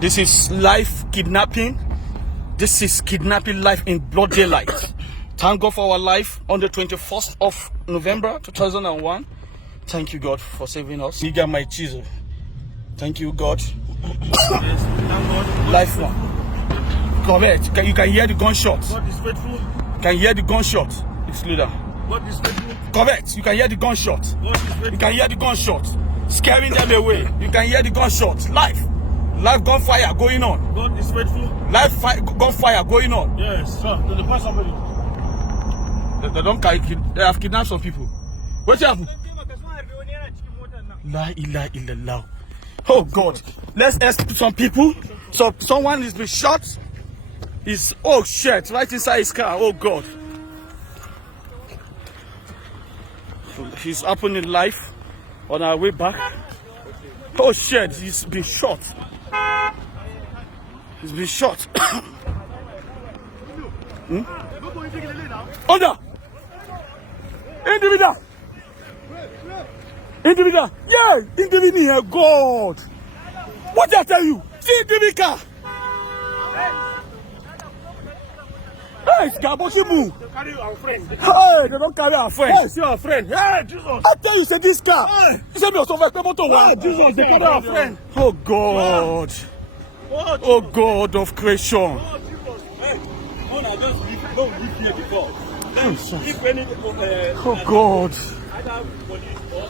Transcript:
This is life kidnapping. This is kidnapping life in broad daylight. Thank God for our life on the 21st of November 2001. Thank you, God, for saving us. You got my chisel. Thank you, God. Yes, thank God. Life one. Correct. You can hear the gunshot. God is faithful. You can hear the gunshot. It's louder. God is faithful. Correct. You can hear the gunshot. God is faithful. You can hear the gunshot. Scaring them away. You can hear the gunshot. Life gunfire going on. God is faithful. Gunfire going on. Yes, sir. They find somebody. They don't carry. They have kidnapped some people. What happened? La ilaha illallah. Oh God. Let's ask some people. So someone is been shot. He's oh shit right inside his car. Oh God. He's happening life on our way back. Oh shit, he's been shot. He's been shot. Under! Individual! Individual! Yeah! Individual here, God! What did I tell you? See individual! Hey, it's Gaboshimu! They carry our friend. Hey, they don't carry our friend. Hey, see our friend. Hey, Jesus. I tell you, say this car. Hey. You say me also first motor Hey, one. Jesus, they carry our friend. Oh God. Oh God of creation. Oh, Jesus. Hey, don't leave here before. If any, Oh God. either police or